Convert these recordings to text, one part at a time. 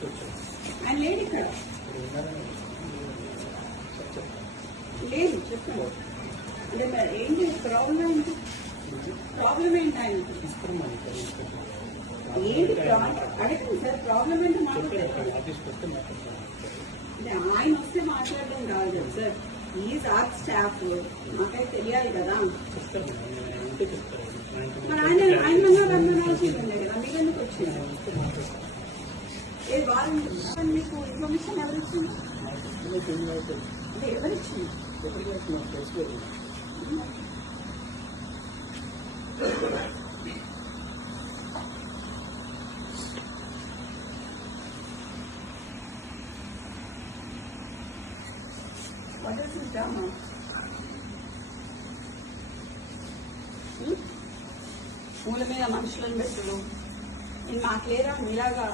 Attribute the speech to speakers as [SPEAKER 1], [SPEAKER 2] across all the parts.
[SPEAKER 1] Office
[SPEAKER 2] ఆయన లేడు ఇక్కడ లేదు చెప్పండి అంటే మరి ఏంటి ప్రాబ్లం ఏంటి ప్రాబ్లం ఏంటి
[SPEAKER 1] ఆయన
[SPEAKER 2] ఏంటి అడగండి సార్ ప్రాబ్లం ఏంటి
[SPEAKER 1] చెప్పాను
[SPEAKER 2] మాట్లాడారు అంటే ఆయన వస్తే మాట్లాడడం కాదు కదా సార్ ఈ సార్ స్టాఫ్ మాకైతే తెలియాలి కదా
[SPEAKER 1] ఆయన
[SPEAKER 2] మరి ఆయన ఆయన అన్నారు కదా మీరు ఎందుకు వచ్చింది ఏ వాళ్ళు మీకు ఇన్ఫర్మేషన్ ఎవరు ఇచ్చింది? అంటే ఎవరు ఇచ్చింది? What is this hmm? drama? మీద మనుషులను పెట్టుడు. నేను మాకేరా మీలాగా?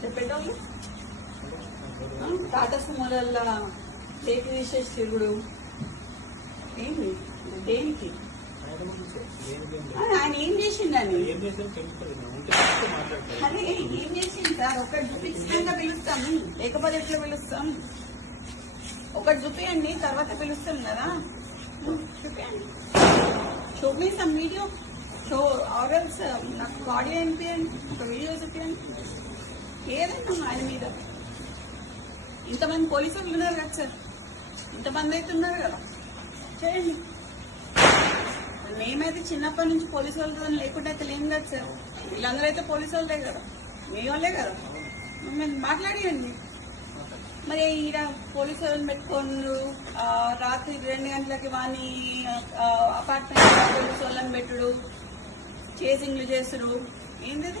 [SPEAKER 2] చెప్పేటోళ్ళు? టాటా సుమోలల్లో టేక్ తీసేసి తిరుగుడు ఏంటి దేనికి
[SPEAKER 1] ఆయన ఏం
[SPEAKER 2] చేసిండని అదే ఏం చేసింది సార్ ఒకటి చూపించకుండా పిలుస్తాం లేకపోతే ఎట్లా పిలుస్తాం ఒకటి చూపియండి తర్వాత పిలుస్తాం కదా చూపియండి show me some video show ఆర్ఎల్స్ నాకు ఆడియో వినిపించండి ఒక వీడియో చూపించండి ఏదైనా ఆయన మీద. ఇంతమంది పోలీసులు ఉన్నారు కదా సార్. ఇంతమంది అయితే ఉన్నారు కదా. చేయండి. మేమైతే చిన్నప్పటి నుంచి పోలీసు వాళ్ళతో లేకుండా అయితే లేం కదా సార్. వీళ్ళందరూ అయితే పోలీసు వాళ్ళే కదా. మీ వాళ్ళే కదా. మేము మాట్లాడేయండి. మరి ఈడ పోలీసు వాళ్ళని పెట్టుకోండు రాత్రి రెండు గంటలకి వాని అపార్ట్మెంట్ పోలీసు వాళ్ళని పెట్టుడు. చేసింగ్లు చేసుడు ఏంటిది?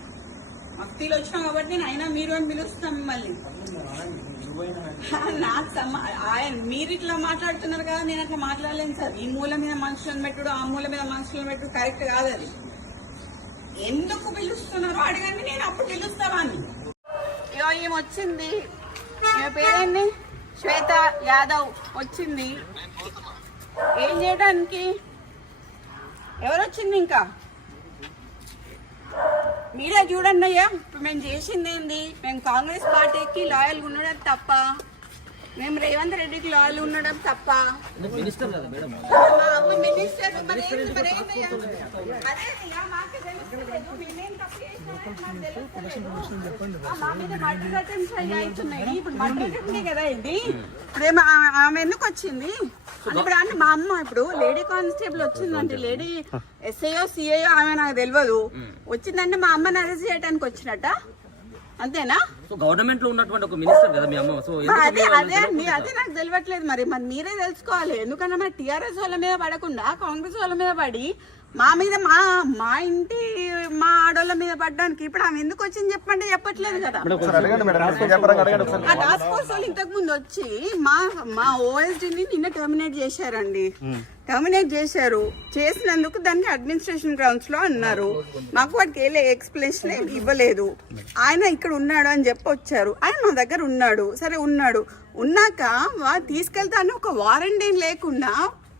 [SPEAKER 2] భక్తిలో వచ్చినాం కాబట్టి నేను అయినా మీరు అని పిలుస్తున్నా మిమ్మల్ని.
[SPEAKER 1] ఆయన
[SPEAKER 2] నాకు ఆయన మీరు ఇట్లా మాట్లాడుతున్నారు కదా నేను అట్లా మాట్లాడలేను సార్. ఈ మూల మీద మనుషులను పెట్టుడు ఆ మూల మీద మనుషులను పెట్టుడు కరెక్ట్ కాదు అది. ఎందుకు పిలుస్తున్నారో అడగండి నేను అప్పుడు పిలుస్తావాన్ని ఇగో ఏమి వచ్చింది. పేరేంది? శ్వేత యాదవ్ వచ్చింది. ఏం చేయడానికి ఎవరు వచ్చింది ఇంకా? మీరే చూడండి అయ్యా. ఇప్పుడు మేము చేసింది ఏంది? మేము కాంగ్రెస్ పార్టీకి లాయల్గా ఉండడం తప్ప మేము రేవంత్ రెడ్డికి లాయల్ ఉండడం తప్ప?
[SPEAKER 3] మినిస్టర్
[SPEAKER 2] మరి మరి? అదే మాకు తెలుస్తలేదు. మేమేం. ఇప్పుడు ఆమె- ఎందుకు వచ్చింది? ఇప్పుడు అంటే మా అమ్మ ఇప్పుడు లేడీ కానిస్టేబుల్ వచ్చిందంటే లేడీ ఎస్ఐఓ సిఐఓ ఆమె నాకు తెలియదు. వచ్చిందంటే మా అమ్మని అరెస్ట్ చేయడానికి వచ్చినట్ట? అంతేనా?
[SPEAKER 3] సో గవర్నమెంట్లో ఉన్నటువంటి ఒక మినిస్టర్ కదా మీ అమ్మ. సో
[SPEAKER 2] అదే
[SPEAKER 3] మీ
[SPEAKER 2] అదే అండి అదే నాకు తెలియట్లేదు మరి. మరి మీరే తెలుసుకోవాలి. ఎందుకంటే మరి టీఆర్ఎస్ వాళ్ళ మీద పడకుండా కాంగ్రెస్ వాళ్ళ మీద పడి మా మీద మా మా ఇంటి మా ఆడోళ్ళ మీద పడడానికి ఇప్పుడు ఆమె ఎందుకు వచ్చింది చెప్పండి చెప్పట్లేదు కదా. ఆ టాస్క్ ఫోర్స్ వాళ్ళు ఇంతకు ముందు వచ్చి మా మా ఓఎస్డీని నిన్న టర్మినేట్ చేశారండి. టర్మినేట్ చేశారు. చేసినందుకు దానికి అడ్మినిస్ట్రేషన్ గ్రౌండ్స్లో అన్నారు. మాకు వాడికి ఏ ఎక్స్ప్లెనేషన్ ఇవ్వలేదు. ఆయన ఇక్కడ ఉన్నాడు అని చెప్పి వచ్చారు. ఆయన మా దగ్గర ఉన్నాడు. సరే ఉన్నాడు. ఉన్నాక తీసుకెళ్తాను ఒక వారంటీ లేకుండా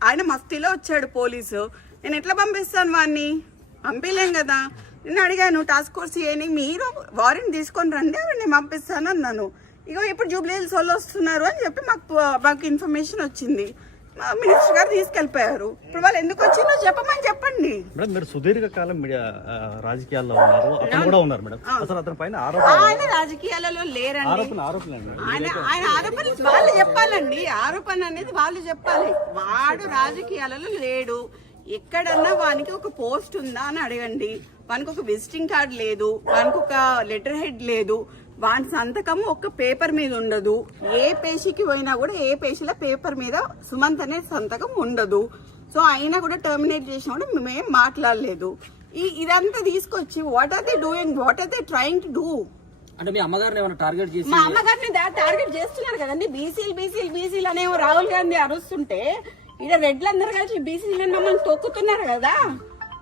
[SPEAKER 2] ఆయన మఫ్తీలో వచ్చాడు పోలీసు. నేను ఎట్లా పంపిస్తాను వాడిని పంపించలేం కదా. నేను అడిగాను టాస్క్ ఫోర్స్ ఏని. మీరు వారెంట్ తీసుకొని రండి నేను పంపిస్తాను అన్నాను. ఇగో ఇప్పుడు జూబ్లీ హిల్స్ వాళ్ళు వస్తున్నారు అని చెప్పి మాకు మాకు ఇన్ఫర్మేషన్ వచ్చింది. మినిస్టర్ గారు తీసుకెళ్ళిపోయారు. ఇప్పుడు వాళ్ళు ఎందుకు వచ్చిందో చెప్పమని చెప్పండి.
[SPEAKER 4] మేడం మీరు సుదీర్ఘకాలం మీడియా ఆ, రాజకీయాల్లో ఉన్నారు. అతను కూడా ఉన్నారు మేడం. అసలు అతని పైన
[SPEAKER 2] ఆయన రాజకీయాలలో లేరండి.
[SPEAKER 4] ఆరోపణ ఆరోపణ
[SPEAKER 2] ఆయన ఆయన ఆరోపణ వాళ్ళు చెప్పాలండి. ఆరోపణ అనేది వాళ్ళు చెప్పాలి. వాడు రాజకీయాలలో లేడు. ఎక్కడన్నా వానికి ఒక పోస్ట్ ఉందా అని అడగండి. వానికి ఒక విజిటింగ్ కార్డ్ లేదు. వానికి ఒక లెటర్ హెడ్ లేదు. వాని సంతకము ఒక పేపర్ మీద ఉండదు. ఏ పేషీకి పోయినా కూడా ఏ పేషీలో పేపర్ మీద సుమంత్ అనే సంతకం ఉండదు. సో అయినా కూడా టర్మినేట్ చేసినా కూడా మేమేం మాట్లాడలేదు. ఈ ఇదంతా తీసుకొచ్చి what are they doing what are they trying to do
[SPEAKER 3] అంటే మీ అమ్మగారిని ఏమైనా టార్గెట్ చేసి
[SPEAKER 2] మా అమ్మగారిని దా- టార్గెట్ చేస్తున్నారు కదండి. బీసీలు బీసీలు బీసీలు అనేమో రాహుల్ గాంధీ అరుస్తుంటే ఇక్కడ రెడ్లందరూ కలిసి బీసీలు మమ్మల్ని తొక్కుతున్నారు కదా.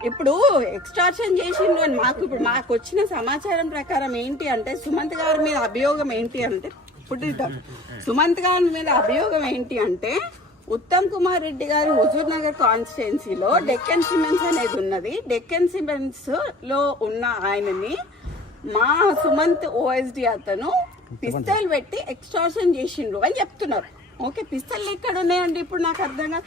[SPEAKER 2] ఇప్పుడు ఎక్స్ట్రాక్షన్ చేసిండు అని మాకు ఇప్పుడు మాకు వచ్చిన సమాచారం ప్రకారం ఏంటి అంటే సుమంత్ గారి మీద అభియోగం ఏంటి అంటే పుట్టిద్దాం సుమంత్ గారి మీద అభియోగం ఏంటి అంటే ఉత్తమ్ కుమార్ రెడ్డి గారు హుజూర్ నగర్ కాన్స్టిట్యున్సీలో డెక్కన్ సిమెంట్స్ అనేది ఉన్నది. డెక్కన్ సిమెంట్స్లో ఉన్న ఆయనని మా సుమంత్ ఓఎస్డి అతను పిస్తల్ పెట్టి ఎక్స్ట్రాషన్ చేసిండ్రు అని చెప్తున్నారు. ఓకే పిస్తల్ ఎక్కడ ఉన్నాయండి? ఇప్పుడు నాకు అర్థం కాదు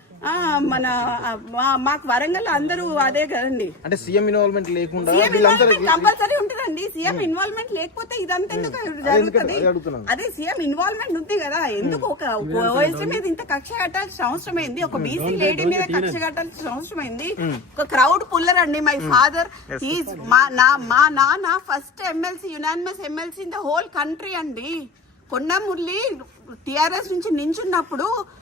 [SPEAKER 2] మన మాకు వరంగల్ అందరూ అదే కదండి.
[SPEAKER 5] అంటే సీఎం ఇన్వాల్వ్మెంట్ లేకుండా
[SPEAKER 2] కంపల్సరీ ఉంటుందండి. సీఎం ఇన్వాల్వ్మెంట్ లేకపోతే ఇదంతా ఎందుకు జరుగుతుంది?
[SPEAKER 5] అదే
[SPEAKER 2] సీఎం ఇన్వాల్వ్మెంట్ ఉంది కదా. ఎందుకు ఒక ఓఎస్సీ మీద ఇంత కక్ష కట్టాల్సిన అవసరం ఏంది? ఒక బీసీ లేడీ మీద కక్ష కట్టాల్సిన అవసరం ఏంది? ఒక క్రౌడ్ పుల్లర్ అండి మై ఫాదర్ మా నా మా నాన్న first MLC unanimous MLC in the whole country అండి. కొండ మురళి టిఆర్ఎస్ నుంచి నించున్నప్పుడు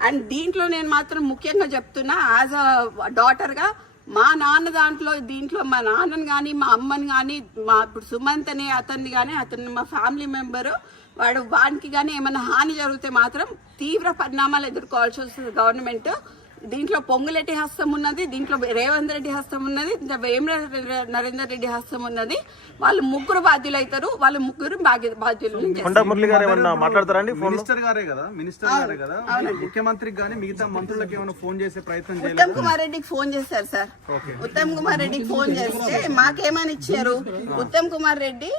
[SPEAKER 2] అండ్ దీంట్లో నేను మాత్రం ముఖ్యంగా చెప్తున్నా యాజ్ అ డాటర్గా మా నాన్న దాంట్లో దీంట్లో మా నాన్నని కానీ మా అమ్మని కానీ మా ఇప్పుడు సుమంత్ అనే అతన్ని కానీ అతను మా ఫ్యామిలీ మెంబరు వాడు వానికి కానీ ఏమైనా హాని జరిగితే మాత్రం తీవ్ర పరిణామాలు ఎదుర్కోవాల్సి వస్తుంది గవర్నమెంట్. దీంట్లో పొంగులెట్టి హస్తం ఉన్నది దీంట్లో రేవంత్ రెడ్డి హస్తం ఉన్నది ఇంకా వేమ నరేందర్ రెడ్డి హస్తం ఉన్నది. వాళ్ళు ముగ్గురు బాధ్యులు అవుతారు వాళ్ళు ముగ్గురు బాధ్య బాధ్యులు
[SPEAKER 5] కొండా మురళి గారు ఏమన్నా మాట్లాడతారా అండి ఫోన్
[SPEAKER 1] మినిస్టర్ గారే కదా మినిస్టర్ గారే కదా. ముఖ్యమంత్రికి కానీ మిగతా మంత్రులకు ఏమైనా ఫోన్ చేసే ప్రయత్నం
[SPEAKER 2] ఉత్తమ్ కుమార్ రెడ్డికి ఫోన్ చేశారు సార్. ఉత్తమ్ కుమార్ రెడ్డికి ఫోన్ చేస్తే మాకేమని ఇచ్చారు? ఉత్తమ్ కుమార్ రెడ్డి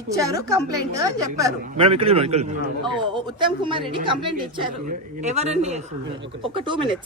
[SPEAKER 2] ఇచ్చారు కంప్లైంట్ అని చెప్పారు.
[SPEAKER 4] మేడం ఇక్కడ చూడండి, ఇక్కడ చూడండి.
[SPEAKER 2] ఓ, ఉత్తమ్ కుమార్ రెడ్డి కంప్లైంట్ ఇచ్చారు. ఎవరండి? ఒక టూ మినిట్స్.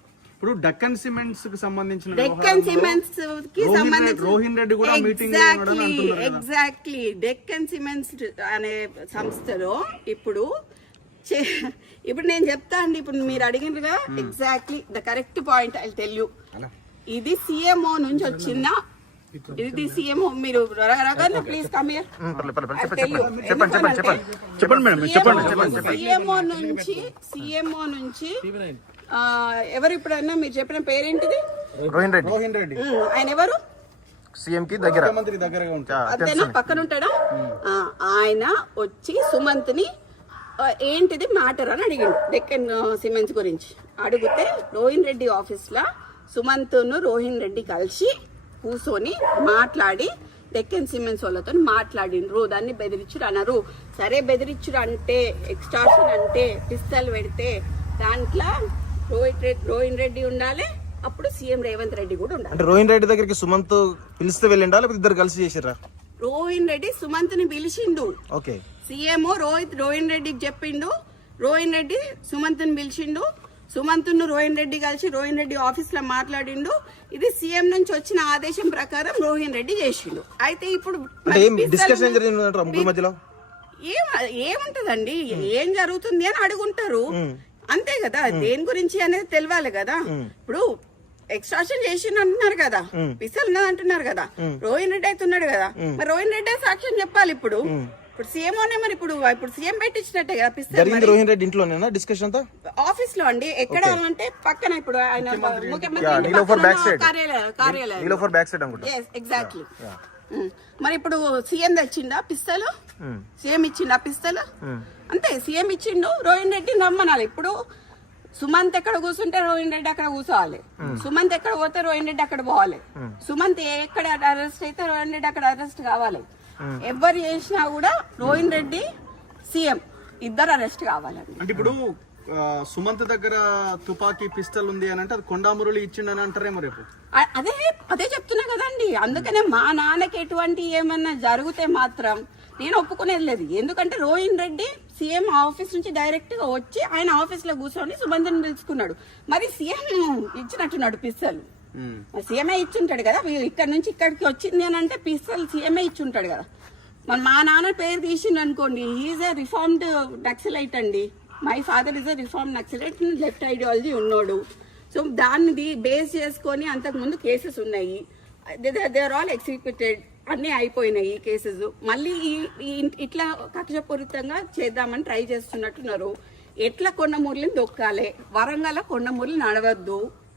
[SPEAKER 1] ఇప్పుడు డక్కన్ సిమెంట్స్కి సంబంధించిన
[SPEAKER 2] డెక్కన్ సిమెంట్స్కి
[SPEAKER 1] రోహిన్
[SPEAKER 2] సంబంధించి
[SPEAKER 1] రెడ్డి- రోహిన్ రెడ్డి కూడా meeting
[SPEAKER 2] exactly. Exactly Deccan Cements అనే సంస్థలో ఇప్పుడు చే- ఇప్పుడు నేను చెప్తా అండి ఇప్పుడు మీరు అడిగినగా exactly the correct point I tell you ఇది సిఎంఓ నుంచి వచ్చిన ఇది సిఎంఓ మీరు ప్లీజ్ కమ్ హియర్
[SPEAKER 5] చెప్పండి చెప్పండి. చెప్పండి చెప్పండి చెప్పండి
[SPEAKER 4] చెప్పండి మేడం చెప్పండి చెప్పండి.
[SPEAKER 2] సిఎంఓ నుంచి సిఎంఓ నుంచి ఎవరు ఇప్పుడన్నా మీరు చెప్పిన పేరేంటిది?
[SPEAKER 5] రోహిన్ రెడ్డి.
[SPEAKER 1] రోహిన్ రెడ్డి.
[SPEAKER 2] ఆయన ఎవరు?
[SPEAKER 5] సీఎం కి దగ్గర.
[SPEAKER 1] ముఖ్యమంత్రి దగ్గరగా ఉంటారు
[SPEAKER 2] అంతేనా పక్కన ఉంటాడా ఆ, ఆయన వచ్చి సుమంత్ని ఏంటిది మ్యాటర్ అని అడిగిండు. డెక్కన్ సిమెంట్స్ గురించి. అడిగితే రోహిన్ రెడ్డి ఆఫీస్లో సుమంత్ను రోహిన్ రెడ్డి కలిసి కూర్చొని మాట్లాడి డెక్కన్ సిమెంట్స్ వాళ్ళతో మాట్లాడిండ్రు. దాన్ని బెదిరించుడు అన్నారు. సరే బెదిరించుడు అంటే ఎక్స్టార్షన్ అంటే పిస్తల్ పెడితే దాంట్లో రోహిత్ రెడ్డి రోహిన్ రెడ్డి ఉండాలి. అప్పుడు సీఎం రేవంత్ రెడ్డి కూడా ఉండాలి.
[SPEAKER 5] అంటే రోహిన్ రెడ్డి దగ్గరికి సుమంత్ పిలిస్తే వెళ్ళిండా? లేకపోతే ఇద్దరు కలిసి చేసిర్రా?
[SPEAKER 2] రోహిన్ రెడ్డి సుమంత్ని పిలిచిండు.
[SPEAKER 5] ఓకే.
[SPEAKER 2] సీఎం రోహిత్ రోహిన్ రెడ్డికి చెప్పిండు. రోహిన్ రెడ్డి సుమంత్ని పిలిచిండు. సుమంత్ను రోహిన్ రెడ్డి కలిసి రోహిన్ రెడ్డి ఆఫీస్లో మాట్లాడిండు. ఇది సీఎం నుంచి వచ్చిన ఆదేశం ప్రకారం రోహిన్ రెడ్డి చేసిండు. అయితే ఇప్పుడు
[SPEAKER 5] ఏం
[SPEAKER 2] ఏముంటదండి? ఏం జరుగుతుంది అని అడుగుంటారు. అంతే కదా దేని గురించి అనేది తెలియాలి కదా. ఇప్పుడు ఎక్స్ట్రాక్షన్ చేసిండు అంటున్నారు కదా పిసలు ఉన్నది అంటున్నారు కదా రోహిన్ రెడ్డి అయితే ఉన్నాడు కదా. మరి రోహిన్ రెడ్డి సాక్ష్యం చెప్పాలి ఇప్పుడు. ఇప్పుడు సీఎం మరి ఇప్పుడు ఇప్పుడు సీఎం పెట్టించినట్టే కదా పిస్తల్
[SPEAKER 5] జరిగింది రోహిన్ రెడ్డి ఇంట్లోనేనా డిస్కషన్ అంతా?
[SPEAKER 2] ఆఫీస్లో అండి ఎక్కడ అంటే పక్కన ఇప్పుడు ఆయన ముఖ్యమంత్రి. కార్యాలయం కార్యాలయం
[SPEAKER 5] నీలో ఫర్ బ్యాక్ సైడ్ అనుకుంటా
[SPEAKER 2] ఎగ్జాక్ట్లీ మరి ఇప్పుడు సీఎం తెచ్చిండా పిస్తలు? సీఎం ఇచ్చిండా పిస్తలు? అంతే సీఎం ఇచ్చిండు రోహిన్ రెడ్డి నమ్మనాలి ఇప్పుడు సుమంత్ ఎక్కడ కూర్చుంటే రోహిన్ రెడ్డి అక్కడ కూర్చోవాలి సుమంత్ ఎక్కడ పోతే రోహిన్ రెడ్డి అక్కడ పోవాలి. సుమంత్ ఎక్కడ అరెస్ట్ అయితే రోహిన్ రెడ్డి అక్కడ అరెస్ట్ కావాలి. ఎవరు చేసినా కూడా రోహిన్ రెడ్డి సీఎం. ఇద్దరు అరెస్ట్ కావాలండి.
[SPEAKER 1] అంటే ఇప్పుడు సుమంత్ దగ్గర తుపాకీ పిస్టల్ ఉంది అని అంటే అది కొండామురళి ఇచ్చిండని అంటారేమో రేపు.
[SPEAKER 2] అదే అదే చెప్తున్నా కదండి. అందుకనే మా నాన్నకి ఎటువంటి ఏమన్నా జరిగితే మాత్రం నేను ఒప్పుకునేది లేదు. ఎందుకంటే రోహిన్ రెడ్డి సీఎం ఆఫీస్ నుంచి డైరెక్ట్గా వచ్చి ఆయన ఆఫీస్లో కూర్చొని సుబంధన్ పిలుచుకున్నాడు. మరి సీఎం ఇచ్చినట్టున్నాడు. మరి సీఎంఏ ఇచ్చుంటాడు కదా. ఇక్కడ నుంచి ఇక్కడికి వచ్చింది అని అంటే పిస్తల్ సీఎంఏ ఇచ్చుంటాడు కదా. మరి మా నాన్న పేరు తీసిండు అనుకోండి. ఈజ్ ఏ రిఫార్మ్డ్ నక్సలైట్ అండి. My father is a reform naxalite left ideology ఉన్నాడు. సో దాన్ని బేస్ చేసుకొని అంతకుముందు కేసెస్ ఉన్నాయి. దే ఆర్ ఆల్ ఎగ్జిక్యూటెడ్ అన్నీ అయిపోయినాయి కేసెస్ మళ్ళీ ఈ- ఇట్లా కక్షపూరితంగా చేద్దామని ట్రై చేస్తున్నట్టున్నారు. ఎట్లా కొండమూరిని దొక్కాలి? వరంగల్ కొండమూరిని నడవద్దు.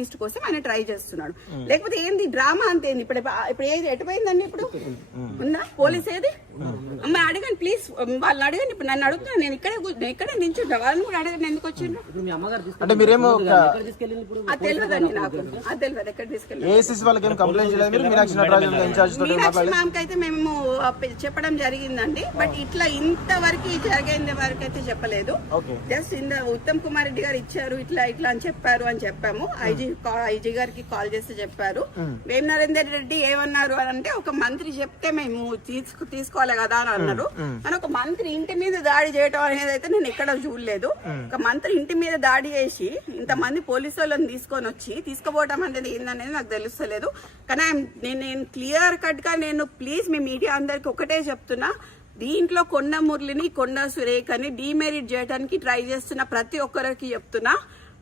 [SPEAKER 2] ఈస్ట్ కోసం ఆయన ట్రై చేస్తున్నాడు. లేకపోతే ఏంది డ్రామా అంతేంది? ఇప్పుడు ఇప్పుడు ఏది ఎటుపోయిందండి ఇప్పుడు? ఉందా? పోలీస్ ఏది? అమ్మ అడగండి ప్లీజ్. వాళ్ళని అడగండి ఇప్పుడు నన్ను అడుగుతున్నాను నేను ఇక్కడే నేను ఇక్కడే నించుంటా. వాళ్ళని కూడా అడగండి ఎందుకు వచ్చిండ్రు?
[SPEAKER 3] ఇప్పుడు మీ అమ్మగారు
[SPEAKER 5] అంటే మీరేమో
[SPEAKER 2] అది తెలియదండి నాకు. అది తెలియదు ఎక్కడ తీసుకెళ్ళి మేము చెప్పడం జరిగిందండి. బట్ ఇట్లా ఇంతవరకు జరిగేంత వరకు అయితే చెప్పలేదు.
[SPEAKER 5] ఓకే.
[SPEAKER 2] జస్ట్ ఇంద ఉత్తమ్ కుమార్ రెడ్డి గారు ఇచ్చారు ఇట్లా ఇట్లా అని చెప్పారు అని చెప్పాము. ఐజీ ఐజీ గారికి కాల్ చేసి చెప్పారు. వేం నరేందర్ రెడ్డి ఏమన్నారు? అని అంటే ఒక మంత్రి చెప్తే మేము తీసుకు తీసుకోవాలి కావాలి కదా అని అన్నారు. కానీ ఒక మంత్రి ఇంటి మీద దాడి చేయడం అనేది అయితే నేను ఎక్కడ చూడలేదు. ఒక మంత్రి ఇంటి మీద దాడి చేసి ఇంతమంది పోలీసు వాళ్ళని తీసుకొని వచ్చి తీసుకుపోవడం అనేది ఏందనేది నాకు తెలుస్తలేదు. కానీ నేను నేను క్లియర్ కట్గా నేను ప్లీజ్ మీ మీడియా అందరికి ఒకటే చెప్తున్నా. దీంట్లో కొండ మురళిని కొండ సురేఖని డిమెరిట్ చేయడానికి ట్రై చేస్తున్న ప్రతి ఒక్కరికి చెప్తున్నా.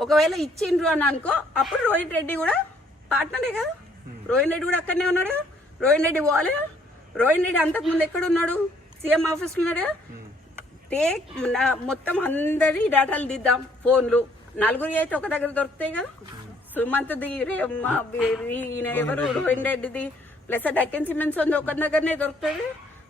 [SPEAKER 2] ఒకవేళ ఇచ్చిండ్రు అని అనుకో అప్పుడు రోహిత్ రెడ్డి కూడా పార్ట్నరే కదా. రోహిత్ రెడ్డి కూడా అక్కడనే ఉన్నాడు కదా. రోహిత్ రెడ్డి కదా. రోహిత్ రెడ్డి అంతకుముందు ఎక్కడ ఉన్నాడు? సీఎం ఆఫీస్లో ఉన్నాడు కదా. టేక్ నా- మొత్తం అందరి డేటాలు దిద్దాం ఫోన్లు. నలుగురి అయితే ఒక దగ్గర దొరుకుతాయి కదా. సుమంత్ ది ఈయన ఎవరు? రోహిన్ రెడ్డిది. ప్లస్ డక్కన్ సిమెంట్స్ ఉంది ఒక దగ్గరనే దొరుకుతుంది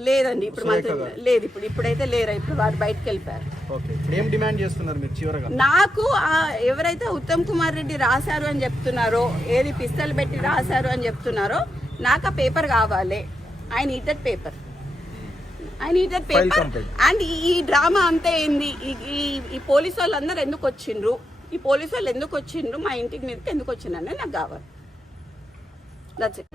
[SPEAKER 2] లేదండి ఇప్పుడు మంత్రి లేదు ఇప్పుడు ఇప్పుడైతే లేరా? ఇప్పుడు వారు బయటకు వెళ్ళిపోయారు
[SPEAKER 1] ఏం డిమాండ్ చేస్తున్నారు మీరు చివరగా?
[SPEAKER 2] నాకు ఎవరైతే ఉత్తమ్ కుమార్ రెడ్డి రాశారు అని చెప్తున్నారో ఏది పిస్తల్ పెట్టి రాశారు అని చెప్తున్నారో నాకు ఆ పేపర్ కావాలి. I need that paper I need that paper and ఈ డ్రామా అంతా ఏంది? ఈ- ఈ ఈ పోలీసు వాళ్ళందరూ ఎందుకు వచ్చిండ్రు? ఈ పోలీసు వాళ్ళు ఎందుకు వచ్చిండ్రు? మా ఇంటికి మీదకి ఎందుకు వచ్చిండ్రు అనేది నాకు కావాలి. That's it